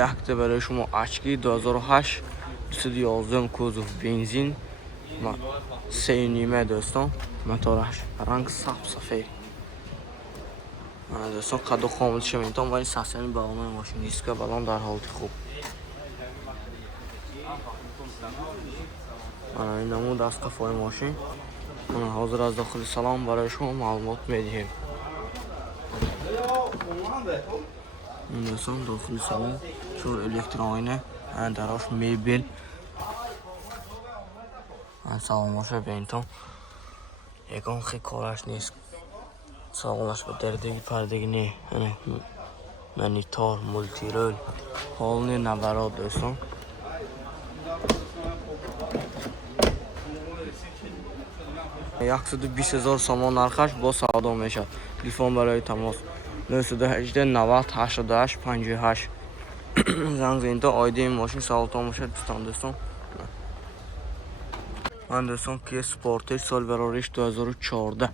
یک برای شما اشکی 2008 211 کوزوف بنزین 3.5 دوستان موتورش رنگ سفید دوستان قد و قامتش میتونم ولی ساسانی بالون ماشین دیسک بالون در حالت خوب این نمود از قفای ماشین حاضر از داخل سلام برای شما معلومات میدهیم دوستان داخل سلام چور الکترونیه دراش میبل سلاماشه به اینطور یکان خیلی کارش نیست سلامش به دردگی پردگی نه منیتار مولتی رول حال نه نبراد دوستان 120,000 سامان نرخش با سودا میشد تلفن برای تماس 918 90 88 58 زنگ زنید تا آیدی این ماشین سوالتان باشه دوستان من دوستان که سپورتج سال براریش 2014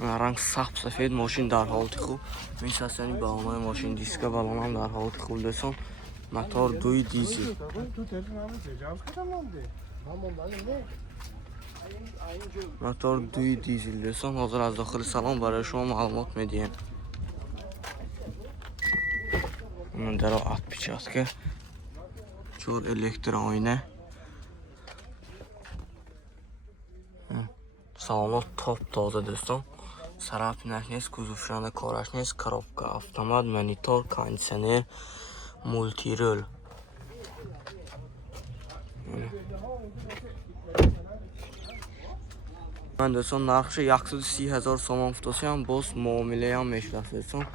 رنگ سفید ماشین در حالت خوب میسازنی بالون ماشین دیسک بالون هم در حالت خوب دوستان موتور 2 دیزل موتور 2 دیزل دوستان حاضر از داخل سلام برای شما معلومات میدیم من در آت پیچات که چور الکترونیه سلامات توپ تازه دوستان سراپینک نیست کوزوفشانه کارش نیست коробка автомат монитор кондиционер مولتی رول من دوستان نرخش 130,000 سامان فتاسیم باز معامله هم میشه دوستان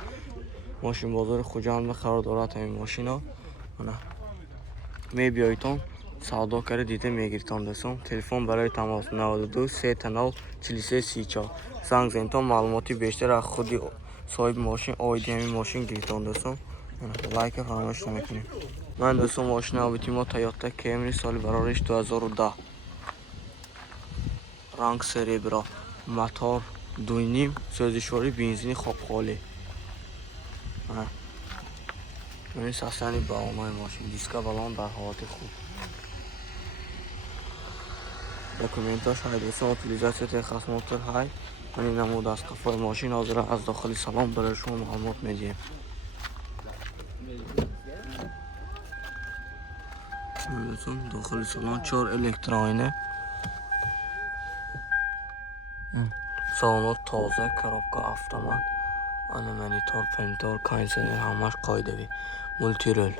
ماشین بازار خوجند قرار دارد این ماشین ها می بیایتون سودا کرده دیده میگیرتان دوستان تلفن برای تماس 92 39 43 34 زنگ زنیتان معلوماتی بیشتر از خودی صاحب ماشین آیدی همین ماشین گیرتان دوستان لایک فراموش نکنید من دوستان ماشین اوتیما تویوتا کیمری سال براریش 2010 رنگ سریبرا موتور 2.5 سوزشواری بنزینی خوب خالی این ساسانی بالون ماشین دیسک بالون در حالت خوب دکومنتاش های دوستان اوتیلیزاسیون تخصص موتور های من این نمود از قفای ماشین حاضر از داخل سلام برای شما معلومات میدیم دوستان داخل سلام 4 الکترونیه سلامات تازه коробка автомат منیتور پنتور کانسنر همش قاعدوی مولتی رول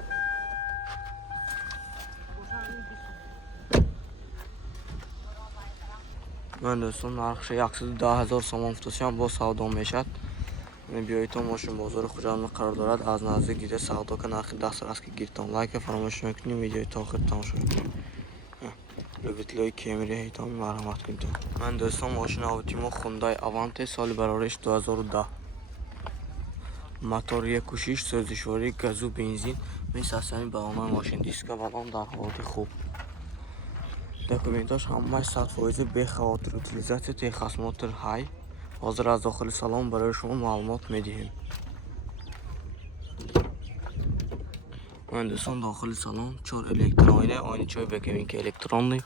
من دوستان نرخش 110,000 سامان فتاسیم با سودا میشد بیایتون ماشین بازار خوجند قرار دارد از نزدیک دیده سودا که نرخ دست است که گیرتان لایک فراموش نکنید ویدیو تا آخر تماشا کنید لوبیتلوی کیمری هیتان مرحمت کنید من دوستان ماشین اوتیما خوندای اوانت سال براریش 2010 موتور 1.6 سوزشواری گازو بنزین میسازنی بالون ماشین دیسک بالون در حالت خوب دکومنتاش همه 100% به خاطر اوتیلیزاسیون تخصص موتور های حاضر از داخل سلام برای شما معلومات میدهیم من دوستان داخل سلام 4 الکترونیه آینه چای بکنیم که الکترونی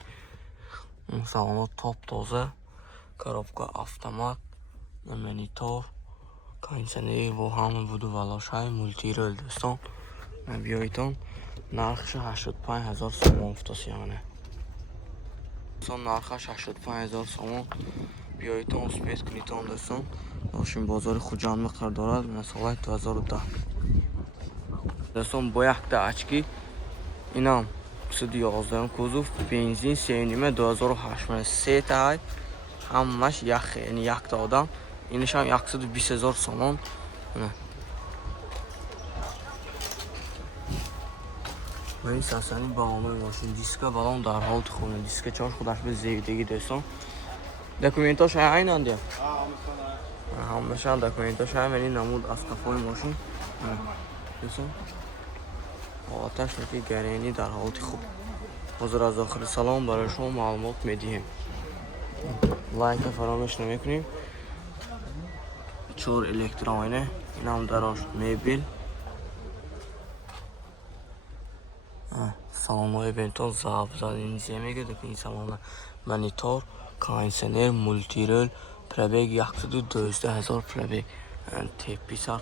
سلامات توپ تازه коробка автомат монитор кондиционер با همه بودو ولاش های مولتی رول دوستان بیایتون نرخش 85,000 سامان فتاسیانه دوستان نرخش 85,000 سامان بیایتون سپیس کنیتون دوستان ماشین بازار خوجند قرار دارد مثلا 2010 دوستان با یک اچکی اینم 211 کوزوف بنزین 3.5 2008 3 تای همش یخ یعنی یک تا آدم اینش هم 120,000 سامان و این ساسانی بالون ماشین دیسک بالون در حالت خونه دیسک چاش خودش به زیدگی دوستان دکومنتاش های این دیم همشان دکومنتاش های منی نمود از قفای ماشین دوستان آتش نکی گرینی در حالت خوب حاضر از آخر سلام برای شما معلومات میدیم لایک فراموش نمیکنیم 4 الکترونیه این هم دراش میبل салонҳои бентон забзадинизия мегӯяд ки ин салона монитор, кондитсионер, мультирол, пробег 112,000 пробег. Тепи сар.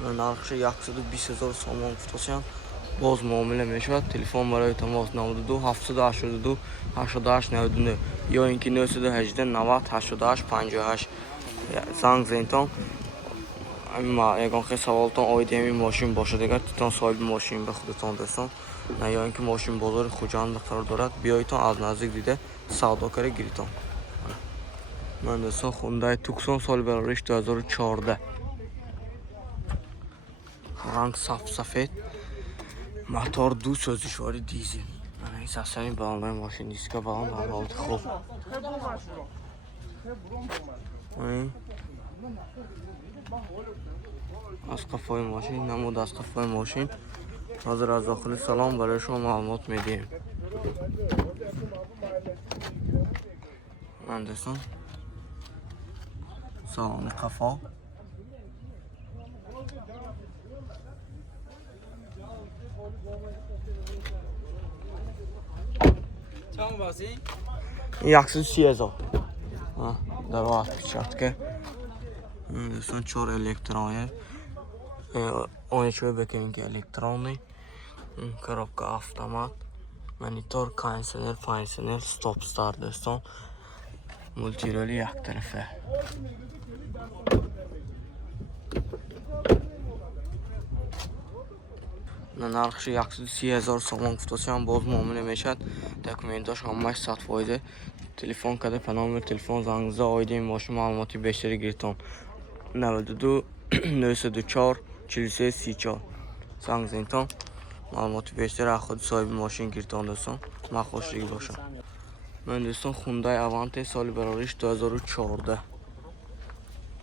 нархи 120,000 сомон гуфтасиянд боз муомила мешавад. Телефон барои тамос 92 782 88 99 ё ин ки 918 90 88 58 занг зентон. ягон хел саволтон оиди ҳамин мошин бошад, агар титон соҳиби мошин ба худатон дӯстон, ё ин ки мошин бозори Хуҷанд қарор дорад, биёитон аз наздик дида савдо кара гиритон. ман дӯстон Hyundai Tucson соли барориш 2014. ранг сафед, мотор 2 сӯзишвори дизел. Ин сасани баландаи мошин, диска баланд дар ҳолати хуб. аз қафои мошин, намуд аз қафои мошин. ҳозир аз дохили салон барои шумо маълумот медиҳем. ман дӯстон салони қафо, яксу 30,000 дар вақт печатка. Дӯстон 4 электроние, оничои бекеминки электронный, коробка автомат, монитор, кондитсионер, пансионер, стоп старт дӯстон, мультироли яктарафа. нархи 130,000 сомон гуфтасиянд боз муомила мешавад. Документаш ҳамааш 100%. телефон када по номер телефон занг зада оиди мошин маълумоти бештари гиритон 92 924 43 34 занг зентон. маълумоти бештари аз худи соҳиби мошин гиритон дӯстон. махошиги бошад. ман дӯстон Hyundai Avante соли барориш 2014.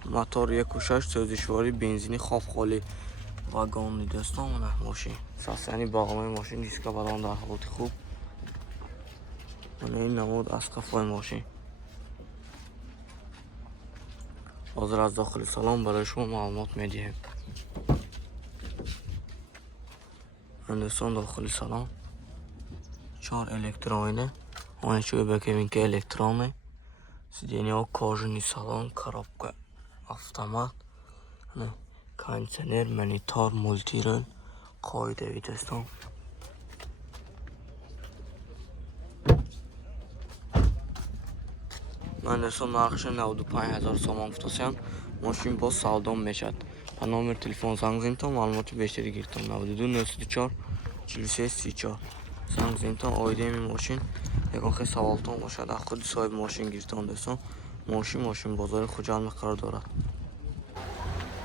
мотор 1.6 сӯзишвори бензини хобхоли вагонни дӯстон. мана мошин сасани бағомаи мошин, диска балон дар ҳолати хуб. мана ин намуд аз қафои мошин. ҳозир аз дохили салон барои шумо маълумот медиҳем. ман дӯстон дохили салон 4 электроина, оничои бекеминки электронный, сиденияҳо кожани салон, коробка автомат, кондитсионер, монитор, мультирол, қоидави дӯстон. ман дӯстон нархи 95,000 сомон гуфтасиянд мошин боз савдо мешавад. ба номер телефон занг зентон, маълумоти бештари гиритон 92 924 43 34 занг зентон. оиди ҳамин мошин ягон хел саволтон бошад, аз худи соҳиби мошин гиритон дӯстон. мошин бозори Хуҷанд қарор дорад.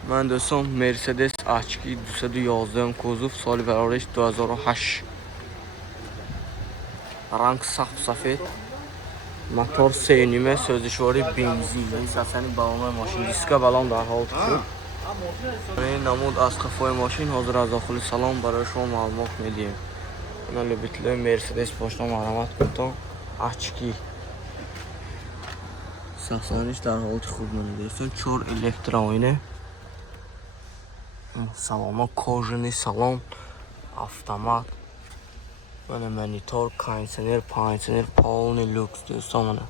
ман дӯстон Mercedes HQ 211 кузов соли барориш 2008. ранг сафед, мотор 3.9 сӯзишвори бензин. ин сасани балонаи мошин, диска балон дар ҳолати хуб. ин намуд аз қафои мошин. ҳозир аз дохили салон барои шумо маълумот медиҳем. ина любителои Mercedes бошна маромат кунтон HQ сасаниш дар ҳолати хуб. мана дӯстон 4 электроина, салоно кожаний салон, автомат, мана монитор, кондитсионер, пансионер, полный люкс дӯстон. мана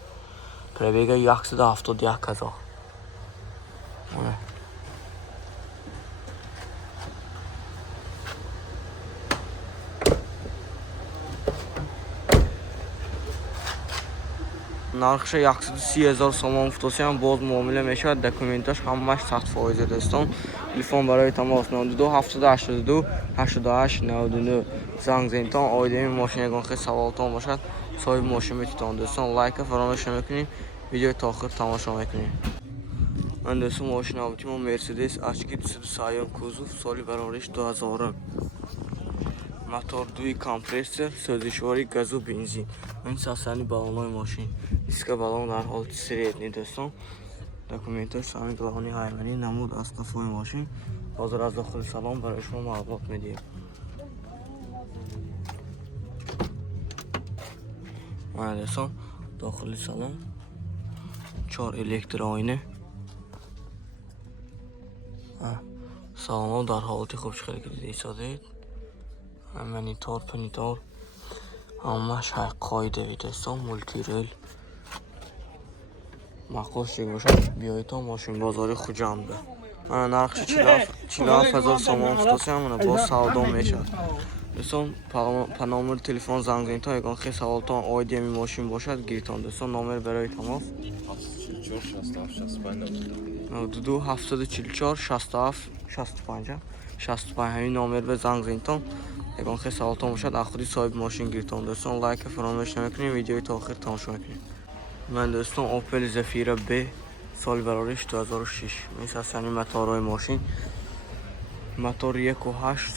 пробега 171,000. мана нархи 130,000 сомон гуфтасиянд боз муомила мешавад. документаш ҳамааш 100% дӯстон. телефон барои тамос 92 782 88 99 занг зентон. оиди ҳамин мошин ягон хел саволтон бошад, соҳиби мошин метитон дӯстон. лайка фаромӯш намекунем, видео то охир тамошо мекунем. ман дӯстон мошина мо Mercedes HQ 203 кузов соли барориш 2000. мотор 2 компрессор, сӯзишвори газу бензин. ин сасани балонои мошин, диска балон дар ҳолати средни дӯстон. документаш сами балони ҳайванӣ, намуд аз қафои мошин. ҳозир аз дохили салон барои шумо маълумот медиҳем. мана дӯстон дохили салон 4 электроина, салоно дар ҳолати хуб шикали ки дидед. Монитор, панитор ҳамаш қоидави дӯстон, мултирел. мақошик бошад биёед то мошин бозори Хуҷанд. нархи 47000 сомон футосиам боз савдо мешавад. дӯстон па номери телефон занг занед то ягон хе саволтон оиди ҳамин мошин бошад гиритон. дӯстон номер барои тамос 92 744 67 65 65. ҳамин номер ба занг занедтон ягон хе саволтон бошад аз худи соҳиби мошин гиритон. дӯстон лайка фаромӯш намекунед, видеои то охир тамошо мекунед. من دوستان اوپل زفیرا B سال برارش 2006 میسازن موتورهای ماشین موتور 1.8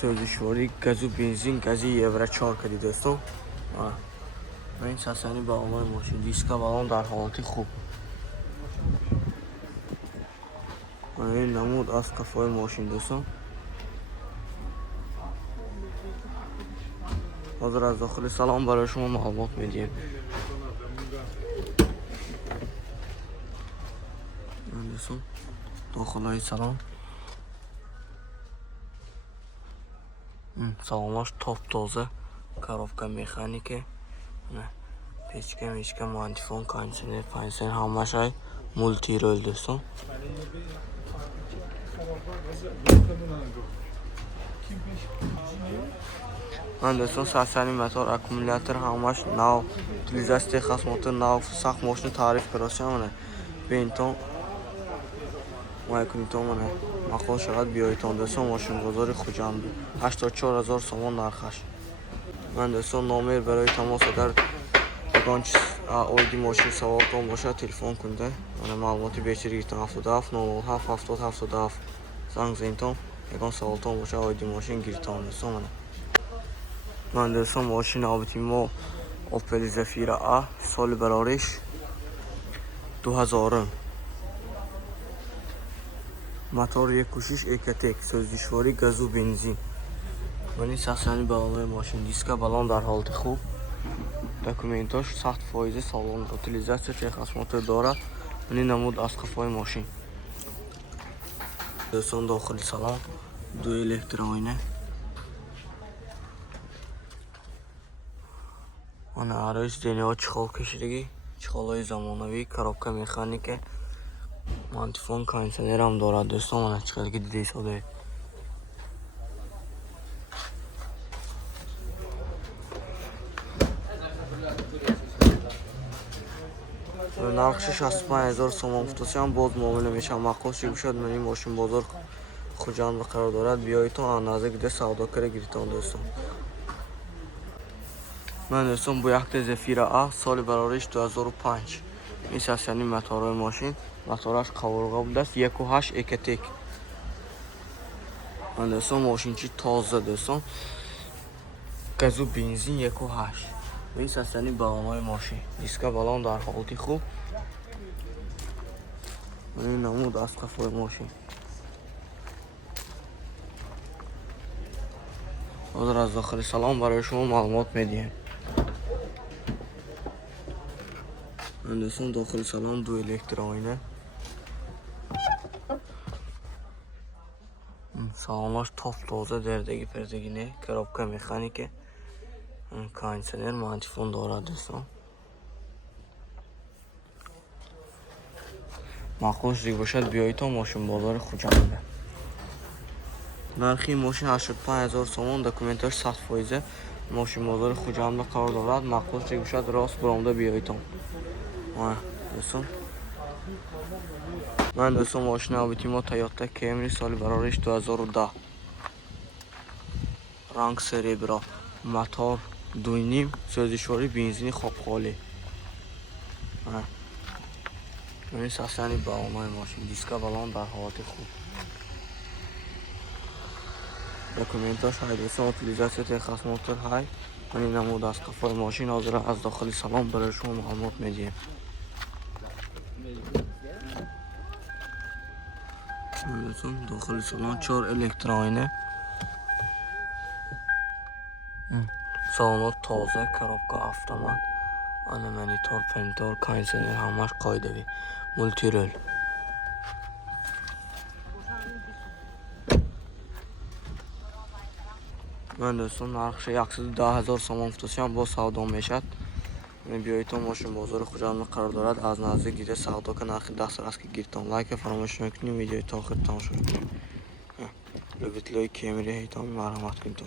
سوزشواری گاز و بنزین گازی یورو 4 کردی دوستان این ساسانی با بالون ماشین دیسکا بالون در حالت خوب این نمود از کفای ماشین دوستان حاضر از داخل سلام برای شما معلومات میدیم داخل سلام салонаш топ тоза, коробка механика, печка, мечка, мантифон, кондиционер, пансионер, ҳамаш ай мултирол дӯстон. ман дӯстон сасани мотор, аккумулятор ҳамаш нав, утилизация хас мотор нав, сахт мошин таъриф каросиам бентон майкунитон мана мақол шавад биёитон дӯстон мошин бозори Хуҷанд 84000 сомон нархаш. ман дӯстон номер барои тамос агар ягон чиз оиди мошин саволтон бошад телефон кунда мана маълумоти бештар гиритон 77 007 70 77 занг занедтон ягон саволтон бошад оиди мошин гиритон дӯстон ман дӯстон мошин албати мо Opel Zafira A соли барориш 2000 мотор 1.6 Ekotec сӯзишвори газу бензин. мани сасани балонҳои мошин диска балон дар ҳолати хуб, документош 100% салон, утилизация техас мотор дорад. мани намуд аз қафои мошин дӯстон дохили салон ду электроойна ана ароиш зениҳо чихол кашидагӣ, чихолҳои замонавӣ, коробка механика, мантифон, кондиционер ҳам дорад дӯстон. мана чихел ки дидед содаед. нархи 65000 сомон футосиам боз муомила мешавад. мақошик бошад мани мошин бозор Хуҷанд қарор дорад. биёитон аз наздик да савдо кара гиритон дӯстон. ман дӯстон бо якта Zafira A соли барориш 2005 мисасяни моторҳои мошин мотораш қавурға будааст 1.8 Ekotec. ман дӯстон мошинчи тоза дӯстон газу бензин 1.8 мисасяни балонҳои мошин диска балон дар ҳолати хуб. мани намуд аз қафои мошин ҳозир аз дохили салон барои шумо маълумот медиҳем. ман дӯстон дохили салон ду электроойна салонош топ тоза дердаги пердагине, коробка механика, кондиционер, мантифон дорад дӯстон. мақошик бошад биёитон мошин бозори Хуҷанд. нархи мошин 85000 сомон, документош 100% мошин бозори Хуҷанд қарор дорад. мақошик бошад рост баромда биёитон дӯстон. ман дӯстон мошин албати мо Toyota Camry соли барориш 2010 ранг серебро, мотор 2.5 сӯзишвори бензини хобхолӣ. мани сасани балонҳои мошин диска балон дар ҳолати хуб, документош ҳай дӯстон, утилизация техас мотор ҳай. мани намуд аз қафои мошин ҳозир аз дохили салон барои шумо маълумот медиҳем. дохили салон 4 электроойна, салонот тоза, коробка автомат, ана монитор, панитор, кондиционер ҳамаш қоидави мултирол. من دوستان نرخش 110,000 سوم فروشی هم با سودا میشد. بیایید تا ماشین بازار خوجا قرار دارد. از نزدیک دیده سودا که نرخ دست است که گیرتان لایک فراموش نکنید. ویدیو تا آخر تماشا کنید. لطفاً کیمری هیتام مرحمت کنید.